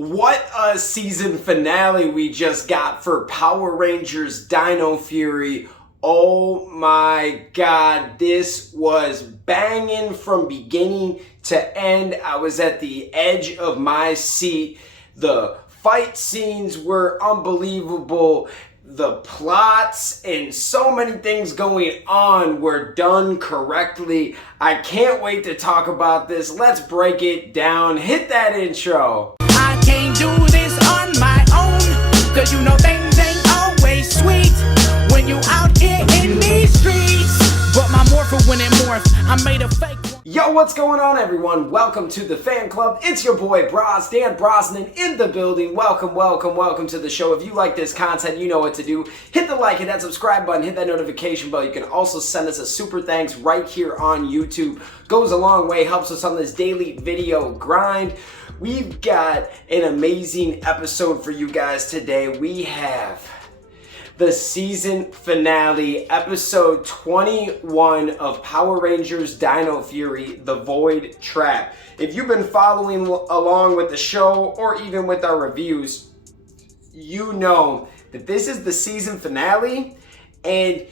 What a season finale we just got for Power Rangers Dino Fury. Oh my God, this was banging from beginning to end. I was at the edge of my seat. The fight scenes were unbelievable. The plots and so many things going on were done correctly. I can't wait to talk about this. Let's break it down. Hit that intro. I can't do this on my own, cause you know things ain't always sweet when you out here in these streets. But my morph when it morph, I made a fake one. Yo, what's going on, everyone? Welcome to the fan club. It's your boy Dan Brosnan in the building. Welcome to the show. If you like this content, you know what to do. Hit the like, hit that subscribe button, hit that notification bell. You can also send us a super thanks right here on YouTube. Goes a long way, helps us on this daily video grind. We've got an amazing episode for you guys today. We have the season finale, episode 21 of Power Rangers Dino Fury, The Void Trap. If you've been following along with the show or even with our reviews, you know that this is the season finale and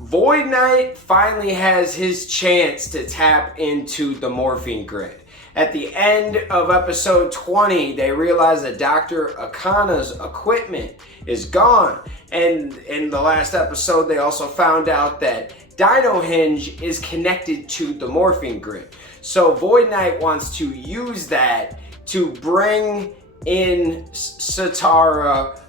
Void Knight finally has his chance to tap into the morphing grid. At the end of episode 20, they realize that Dr. Akana's equipment is gone. And in the last episode, they also found out that Dino Hinge is connected to the morphing grid. So Void Knight wants to use that to bring in Santara,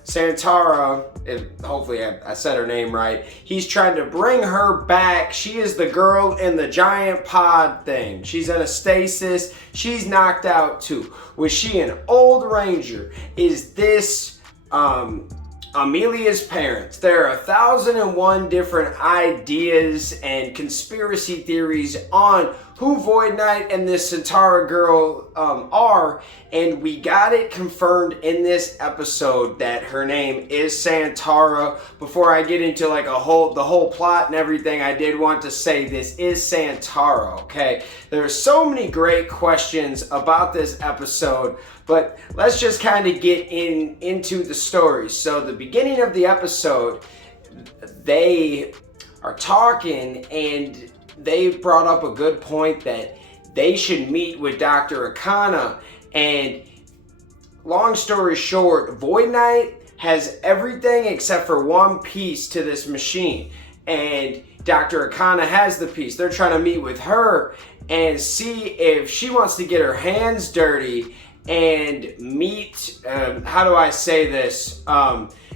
hopefully I said her name right. He's trying to bring her back. She is the girl in the giant pod thing. She's in a stasis. She's knocked out too. Was she an old ranger? Is this Amelia's parents? There are 1,001 different ideas and conspiracy theories on who Void Knight and this Santara girl are, and we got it confirmed in this episode that her name is Santara. Before I get into like the whole plot and everything, I did want to say this is Santara, okay? There are so many great questions about this episode, but let's just kind of get into the story. So the beginning of the episode, they are talking and they brought up a good point that they should meet with Dr. Akana. And long story short, Void Knight has everything except for one piece to this machine. And Dr. Akana has the piece. They're trying to meet with her and see if she wants to get her hands dirty and meet, how do I say this?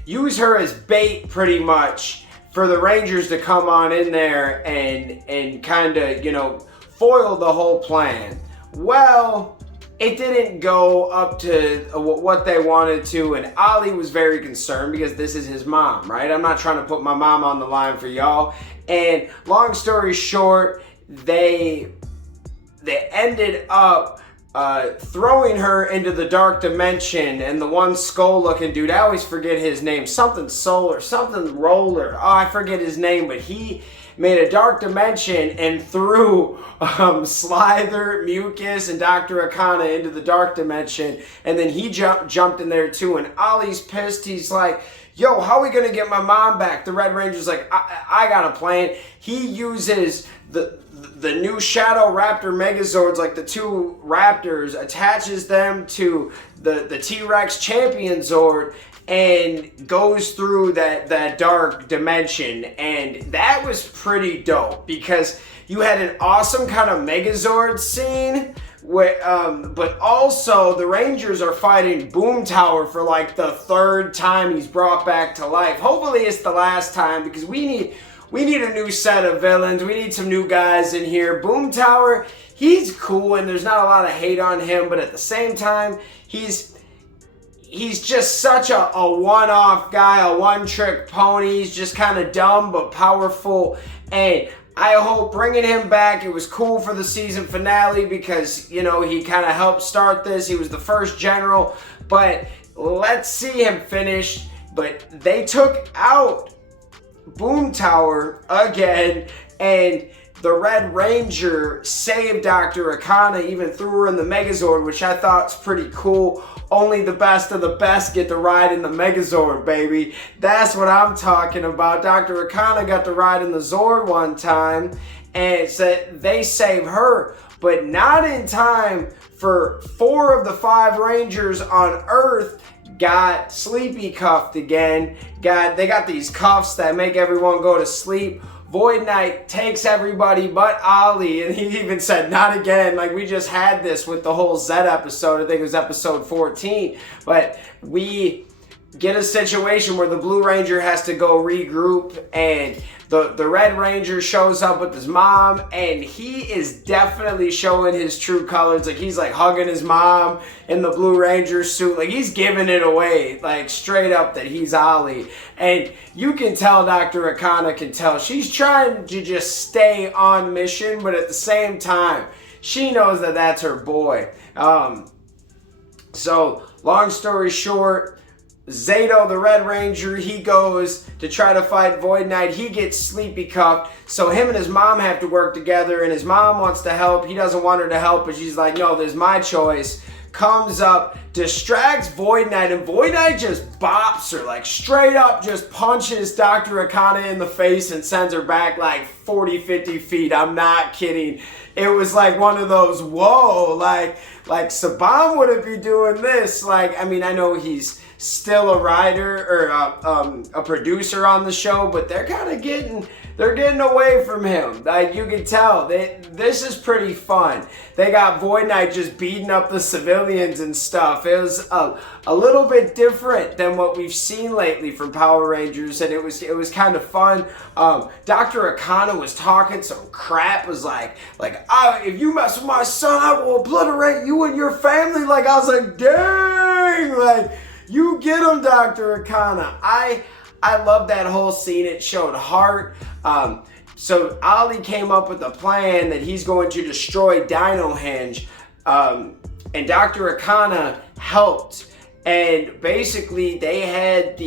Use her as bait pretty much for the Rangers to come on in there and kind of, you know, foil the whole plan. Well, it didn't go up to what they wanted to, and Ollie was very concerned because this is his mom, right? I'm not trying to put my mom on the line for y'all. And long story short, they ended up throwing her into the dark dimension, and the one skull looking dude, I always forget his name, something solar, something roller, oh I forget his name, but he made a dark dimension and threw Slither, Mucus, and Dr. Akana into the dark dimension, and then he jumped in there too, and Ollie's pissed. He's like, yo, how are we gonna get my mom back? The Red Ranger's like, I got a plan. He uses the new Shadow Raptor Megazords, like the two Raptors, attaches them to the T-Rex Champion Zord and goes through that dark dimension. And that was pretty dope because you had an awesome kind of Megazord scene where, but also the Rangers are fighting Boom Tower for like the third time he's brought back to life. Hopefully it's the last time because we need a new set of villains. We need some new guys in here. Boom Tower, he's cool and there's not a lot of hate on him, but at the same time, he's just such a one-off guy, a one-trick pony. He's just kind of dumb but powerful. And I hope bringing him back, it was cool for the season finale because, you know, he kind of helped start this. He was the first general, but let's see him finish. But they took out Boom Tower again, and the Red Ranger saved Dr. Akana, even threw her in the Megazord, which I thought was pretty cool. only the best of the best get to ride in the Megazord, baby. That's what I'm talking about. Dr. Akana got to ride in the Zord one time, and said they save her, but not in time for 4 of the 5 Rangers on Earth got sleepy cuffed again. They got these cuffs that make everyone go to sleep. Void Knight takes everybody but Ollie, and he even said, not again. Like, we just had this with the whole Z episode. I think it was episode 14. But we get a situation where the Blue Ranger has to go regroup, and the Red Ranger shows up with his mom, and he is definitely showing his true colors. Like, he's like hugging his mom in the Blue Ranger suit. Like, he's giving it away, like straight up that he's Ollie. And you can tell, Dr. Akana can tell, she's trying to just stay on mission, but at the same time, she knows that that's her boy. So, long story short, Zato, the Red Ranger, he goes to try to fight Void Knight. He gets sleepy cuffed, so him and his mom have to work together, and his mom wants to help. He doesn't want her to help, but she's like, no, this is my choice. Comes up, distracts Void Knight, and Void Knight just bops her, like straight up just punches Dr. Akana in the face and sends her back like 40, 50 feet. I'm not kidding. It was like one of those, whoa, like Saban wouldn't be doing this. Like, I mean, I know he's still a writer or a producer on the show, but they're kind of getting away from him. Like, you can tell this is pretty fun. They got Void Knight just beating up the civilians and stuff. It was a little bit different than what we've seen lately from Power Rangers, and it was kind of fun. Dr. Akana was talking some crap. Was like, if you mess with my son, I will obliterate you and your family. Like, I was like, dang, like, you get him, Dr. Akana. I love that whole scene. It showed heart. So Ollie came up with a plan that he's going to destroy Dino Henge, and Dr. Akana helped. And basically, they had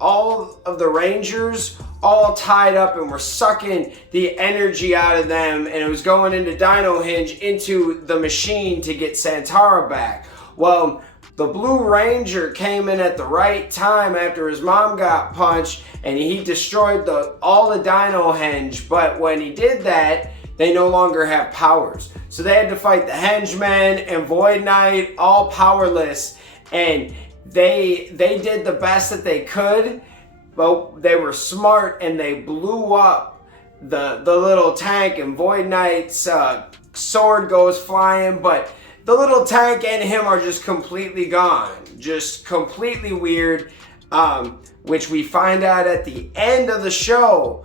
all of the Rangers all tied up and were sucking the energy out of them, and it was going into Dino Henge into the machine to get Santara back. Well, the Blue Ranger came in at the right time after his mom got punched, and he destroyed all the Dino Henge. But when he did that, they no longer have powers. So they had to fight the Henchmen and Void Knight, all powerless. And they did the best that they could, but they were smart, and they blew up the little tank, and Void Knight's sword goes flying, but the little tank and him are just completely gone. Just completely weird, which we find out at the end of the show,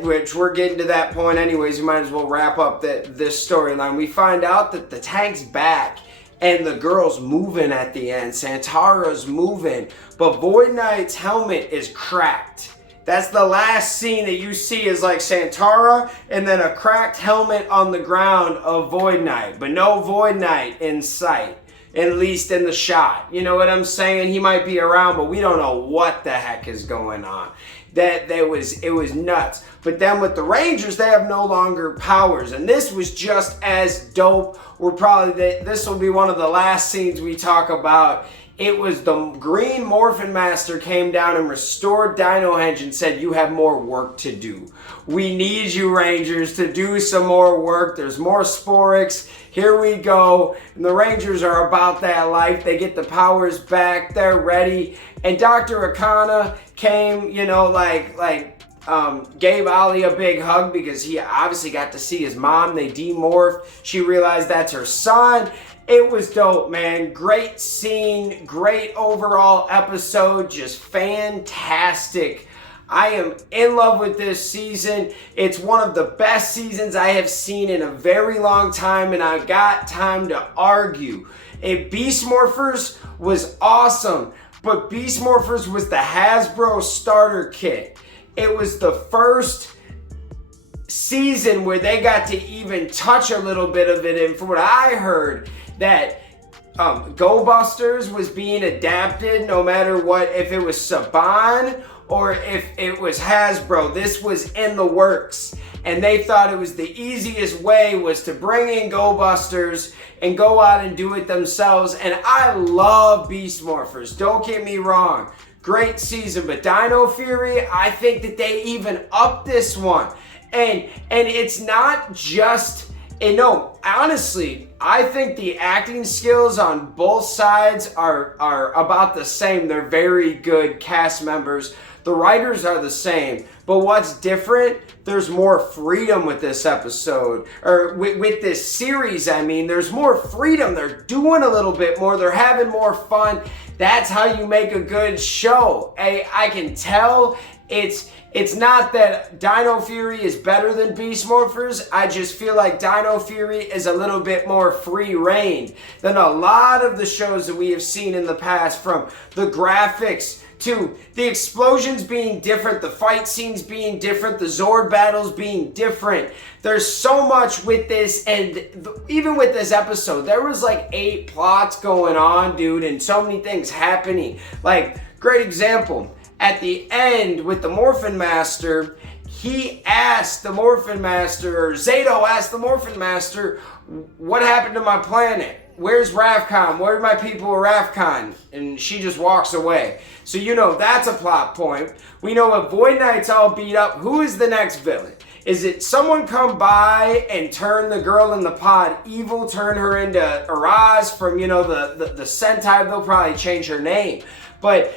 which we're getting to that point anyways, we might as well wrap up this storyline. We find out that the tank's back, and the girl's moving at the end. Santara's moving, but Void Knight's helmet is cracked. That's the last scene that you see is like Santara and then a cracked helmet on the ground of Void Knight, but no Void Knight in sight, at least in the shot. You know what I'm saying? He might be around, but we don't know what the heck is going on. It was nuts. But then with the Rangers, they have no longer powers, and this was just as dope. This will be one of the last scenes we talk about. It was the Green Morphin Master came down and restored Dino Henge and said, you have more work to do. We need you, Rangers, to do some more work. There's more Sporix. Here we go. And the Rangers are about that life. They get the powers back. They're ready. And Dr. Akana came, gave Ollie a big hug because he obviously got to see his mom. They demorphed. She realized that's her son. It was dope, man. Great scene, great overall episode, just fantastic. I am in love with this season. It's one of the best seasons I have seen in a very long time, and I got time to argue. Beast Morphers was awesome, but Beast Morphers was the Hasbro starter kit. It was the first season where they got to even touch a little bit of it, and from what I heard, that Go Busters was being adapted no matter what, if it was Saban or if it was Hasbro. This was in the works, and they thought it was the easiest way was to bring in Go Busters and go out and do it themselves. And I love Beast Morphers, don't get me wrong, great season, but Dino Fury, I think that they even upped this one. And it's not just, and no, honestly, I think the acting skills on both sides are about the same. They're very good cast members. The writers are the same, but what's different, there's more freedom with this episode, or with this series, I mean, there's more freedom. They're doing a little bit more. They're having more fun. That's how you make a good show. I can tell it's not that Dino Fury is better than Beast Morphers. I just feel like Dino Fury is a little bit more free-reigned than a lot of the shows that we have seen in the past, from the graphics to the explosions being different, the fight scenes being different, the Zord battles being different. There's so much with this, and even with this episode, there was like 8 plots going on, dude, and so many things happening. Like, great example, at the end with the Morphin Master, he asked the Morphin Master, or Zato asked the Morphin Master, what happened to my planet? Where's Ravcon? Where are my people at Ravcon? And she just walks away. So you know that's a plot point. We know if Void Knight's all beat up, who is the next villain? Is it someone come by and turn the girl in the pod evil, turn her into Araz from, you know, the Sentai? They'll probably change her name. But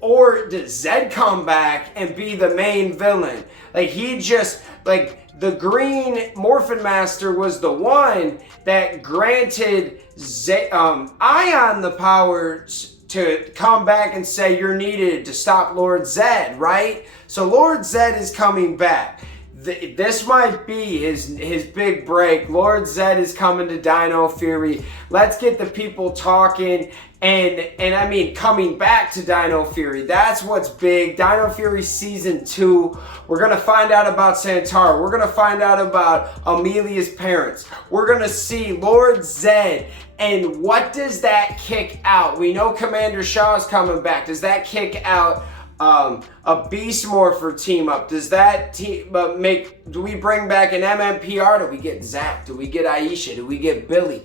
or does Zed come back and be the main villain? Like, he just, like, the Green Morphin Master was the one that granted Ion the powers to come back and say you're needed to stop Lord Zed, right? So Lord Zed is coming back. This might be his big break. Lord Zed is coming to Dino Fury. Let's get the people talking. And I mean, coming back to Dino Fury, that's what's big. Dino Fury Season 2, we're going to find out about Santara. We're going to find out about Amelia's parents. We're going to see Lord Zed. And what does that kick out? We know Commander Shaw's coming back. Does that kick out a Beast Morpher team up? Does that team do we bring back an MMPR? Do we get Zach? Do we get Aisha? Do we get Billy?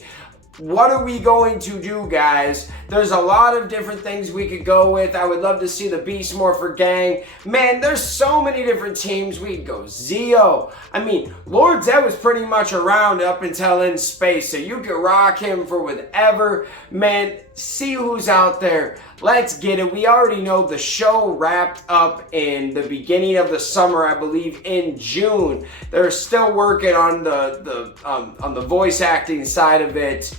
What are we going to do, guys? There's a lot of different things we could go with. I would love to see the Beast Morpher gang. Man, there's so many different teams. We could go Zeo. I mean, Lord Zed was pretty much around up until in space, so you could rock him for whatever. Man, see who's out there. Let's get it. We already know the show wrapped up in the beginning of the summer, I believe in June. They're still working on the voice acting side of it.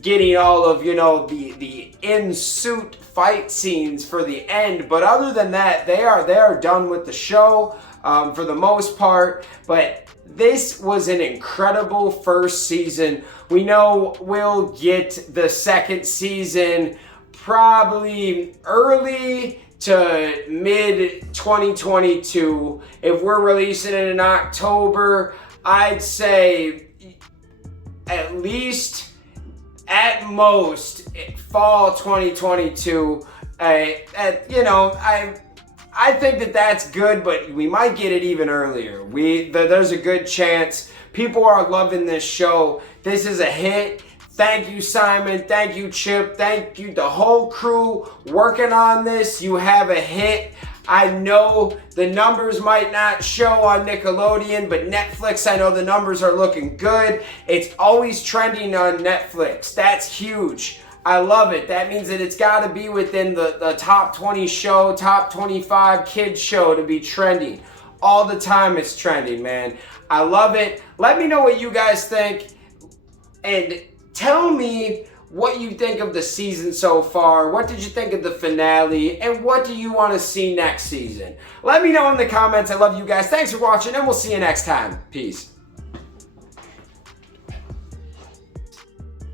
Getting all of, you know, the in-suit fight scenes for the end. But other than that, they are done with the show for the most part. But this was an incredible first season. We know we'll get the second season probably early to mid 2022. If we're releasing it in October, I'd say at least, at most, fall 2022. I think that that's good, but we might get it even earlier. There's a good chance. People are loving this show. This is a hit. Thank you, Simon. Thank you, Chip. Thank you, the whole crew working on this. You have a hit. I know the numbers might not show on Nickelodeon, but Netflix, I know the numbers are looking good. It's always trending on Netflix. That's huge. I love it. That means that it's got to be within the top 20 show, top 25 kids show to be trending. All the time it's trending, man. I love it. Let me know what you guys think. And tell me what you think of the season so far. What did you think of the finale? And what do you want to see next season? Let me know in the comments. I love you guys. Thanks for watching, and we'll see you next time. Peace.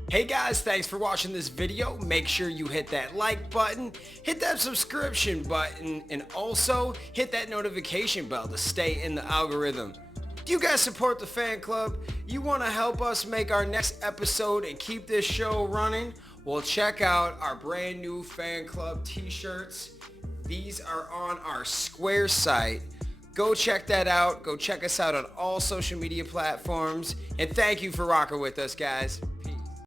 Hey guys, thanks for watching this video. Make sure you hit that like button, hit that subscription button, and also hit that notification bell to stay in the algorithm. You guys support the fan club. You want to help us make our next episode and keep this show running? Well, check out our brand new fan club t-shirts. These are on our Square site. Go check that out. Go check us out on all social media platforms. And thank you for rocking with us, guys. Peace.